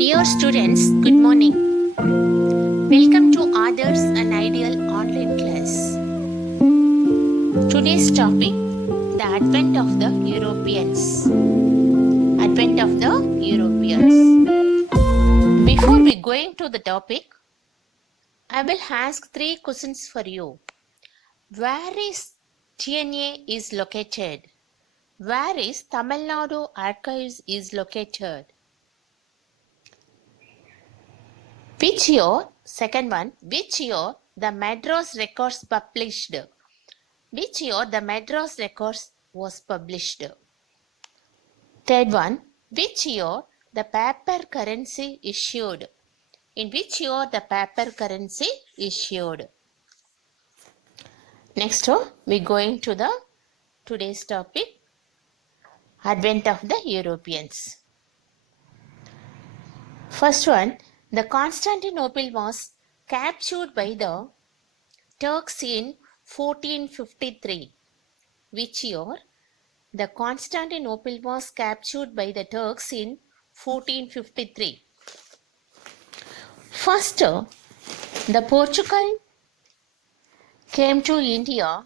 Dear students, good morning. Welcome to Others and Ideal online class. Today's topic, the advent of the Europeans. Advent of the Europeans. Before we go into the topic, I will ask three questions for you. Where is TNA is located? Where is Tamil Nadu Archives is located? Which year, second one, which year the Madras Records published? Which year the Madras Records was published? Third one, which year the paper currency issued? In which year the paper currency issued? Next, we going to the today's topic, Advent of the Europeans. First one, the Constantinople was captured by the Turks in 1453. Which year? The Constantinople was captured by the Turks in 1453. First, the Portugal came to India.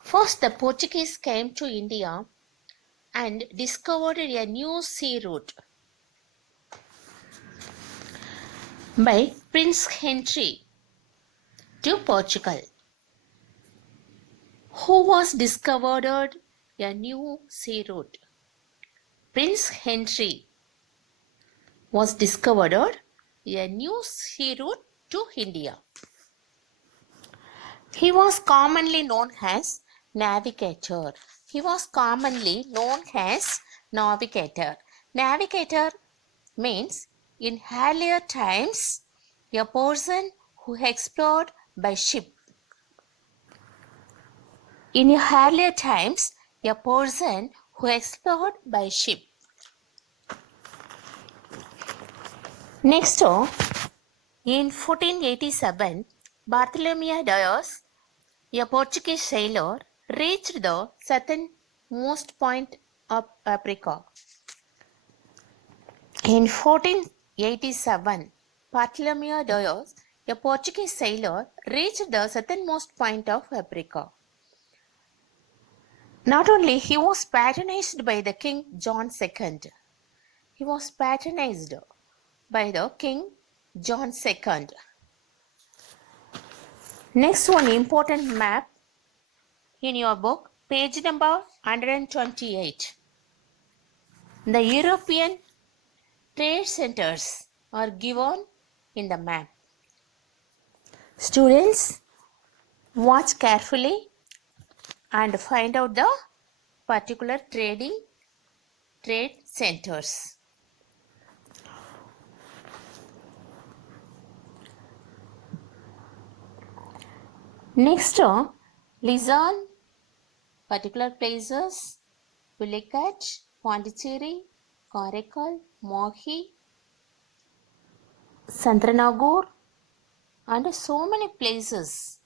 First, the Portuguese came to India and discovered a new sea route by Prince Henry to Portugal, who was discovered a new sea route. Prince Henry was discovered a new sea route to India. He was commonly known as navigator. He was commonly known as navigator. Navigator means in earlier times a person who explored by ship. In earlier times, a person who explored by ship. Next, in 1487, Bartholomew Dias, a Portuguese sailor, reached the southernmost point of Africa. In 1487, Bartholomew Dias, a Portuguese sailor, reached the southernmost point of Africa. Not only he was patronized by the King John II. He was patronized by the King John II. Next one, important map in your book, page number 128. The European trade centers are given in the map. Students, watch carefully and find out the particular trade centers. Next, listen particular places: Pulikat, Pondicherry, Karaikal, Mohi, Santranagur, and so many places.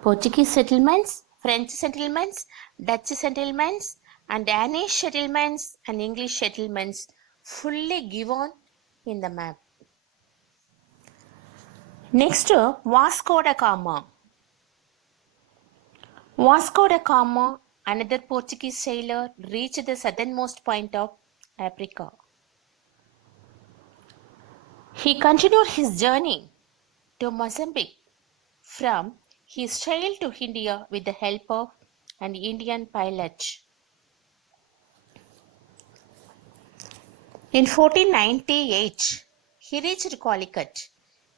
Portuguese settlements, French settlements, Dutch settlements, and Danish settlements and English settlements fully given in the map. Next, Vasco da Gama. Vasco da Gama, another Portuguese sailor, reached the southernmost point of Africa. He continued his journey to Mozambique. From he sailed to India with the help of an Indian pilot. In 1498, he reached Calicut.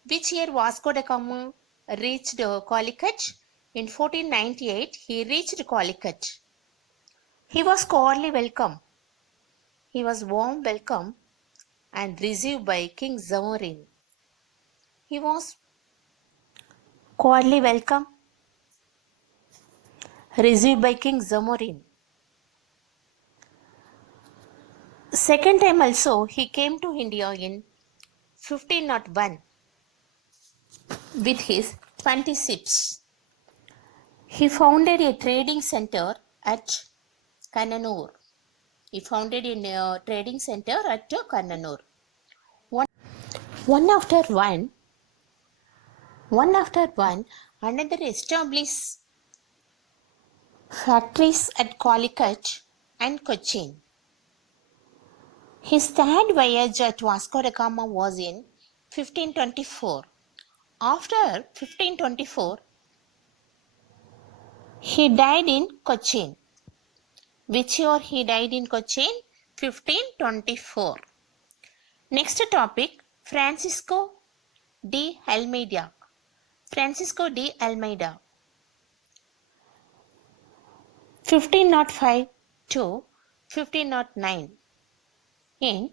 Which year Vasco da Gama reached Calicut? In 1498, he reached Calicut. He was cordially welcomed. He was warm welcome and received by King Zamorin. He was cordially welcome, received by King Zamorin. Second time also, he came to India in 1501 with his 20 ships. He founded a trading center at Kannanur He founded a trading center at Kannanur. One after one, another established factories at Calicut and Cochin. His third voyage at Vasco da Gama was in 1524. After 1524, he died in Cochin. Which year he died in Cochin? 1524. Next topic, Francisco de Almeida. Francisco de Almeida. 1505 to 1509. In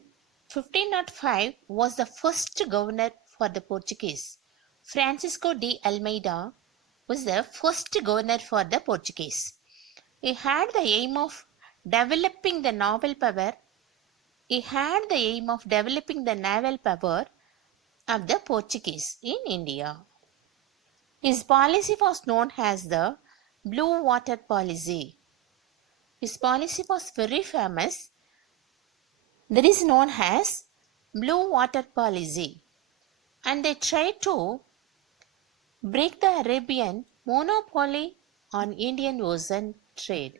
1505 was the first governor for the Portuguese. Francisco de Almeida was the first governor for the Portuguese. He had the aim of developing the naval power. Of the Portuguese in India. His policy was known as the Blue Water Policy. His policy was very famous. That is known as Blue Water Policy. And they tried to break the Arabian monopoly on Indian Ocean trade.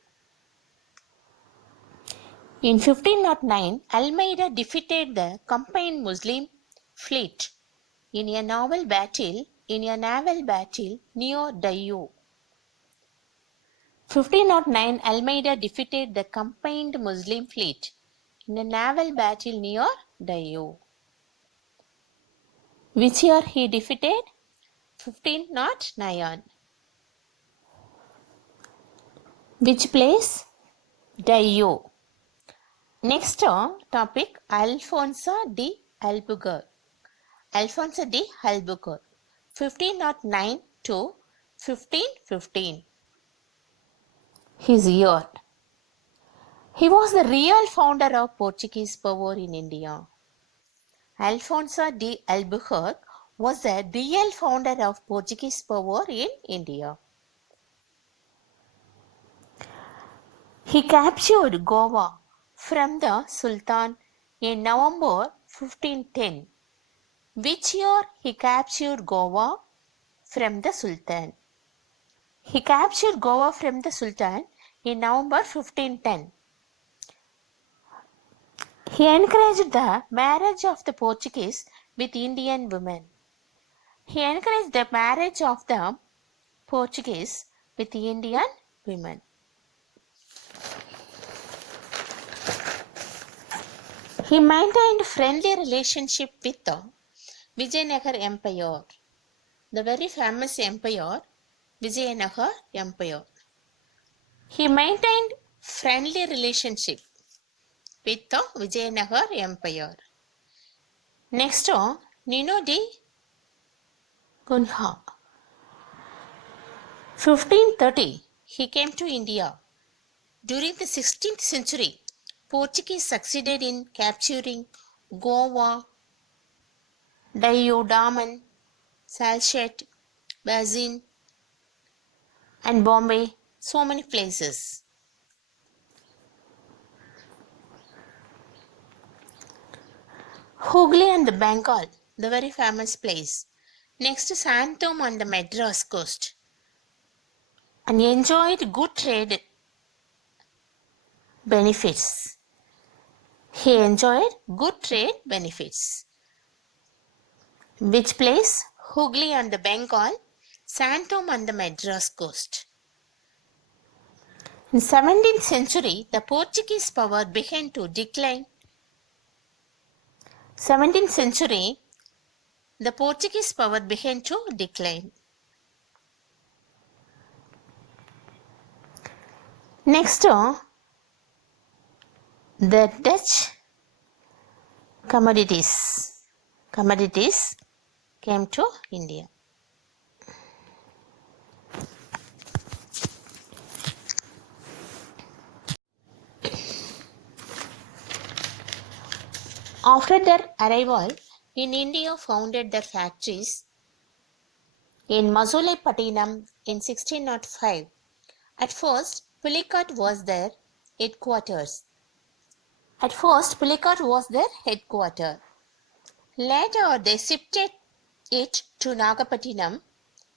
In 1509, Almeida defeated the combined Muslim fleet in a naval battle near Dayo. 1509, Almeida defeated the combined Muslim fleet in a naval battle near Dayo. Which year he defeated? 1509. Which place? Dayo. Next topic, Alfonso de Albuquerque. 1509 to 1515. His year. He was the real founder of Portuguese power in India. Alfonso de Albuquerque was the real founder of Portuguese power in India. He captured Goa from the Sultan in November 1510. Which year he captured Goa from the Sultan? He captured Goa from the Sultan in November 1510. He encouraged the marriage of the Portuguese with Indian women. He encouraged the marriage of the Portuguese with Indian women. He maintained friendly relationship with the Vijayanagar Empire, the very famous empire, Vijayanagar Empire. He maintained friendly relationship with the Vijayanagar Empire. Next, Nino de Gunha. 1530, he came to India. During the 16th century, Portuguese succeeded in capturing Goa, Dayo, Daman, Salchet, Bazin, and Bombay, so many places. Hooghly and the Bengal, the very famous place. Next, Santom on the Madras coast, and enjoyed good trade benefits. He enjoyed good trade benefits. Which place? Hooghly on the Bengal, Santom on the Madras coast. In 17th century, the Portuguese power began to decline. 17th century, the Portuguese power began to decline. Next, the Dutch commodities came to India. After their arrival in India, founded their factories in Masulipatinam in 1605. At first, Pulicat was their headquarters. At first, Pulicat was their headquarters. Later, they shifted it to Nagapattinam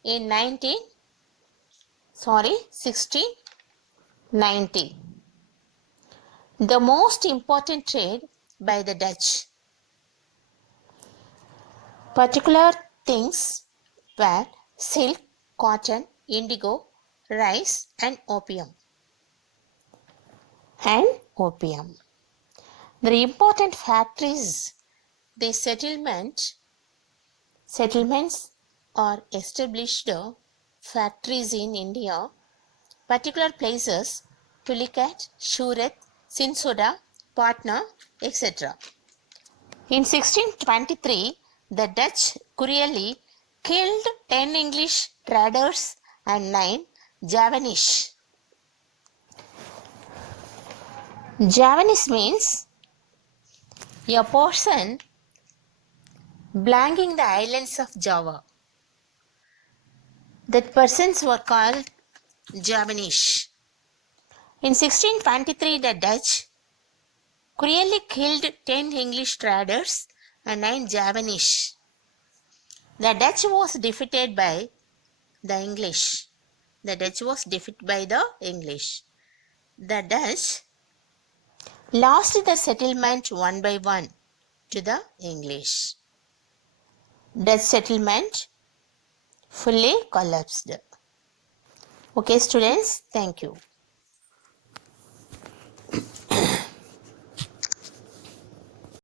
in 1690. The most important trade by the Dutch. Particular things were silk, cotton, indigo, rice, and opium. The important factories, the settlements or established factories in India, particular places, Pulicat, Surat, Sinsoda, Patna, etc. In 1623, the Dutch cruelly killed 10 English traders and 9 Javanese. Javanese means a person belonging the islands of Java. That persons were called Javanese. In 1623, the Dutch cruelly killed 10 English traders and 9 Javanese. The Dutch was defeated by the English. The Dutch lost the settlement one by one to the English. Dutch settlement fully collapsed. Okay, students, thank you.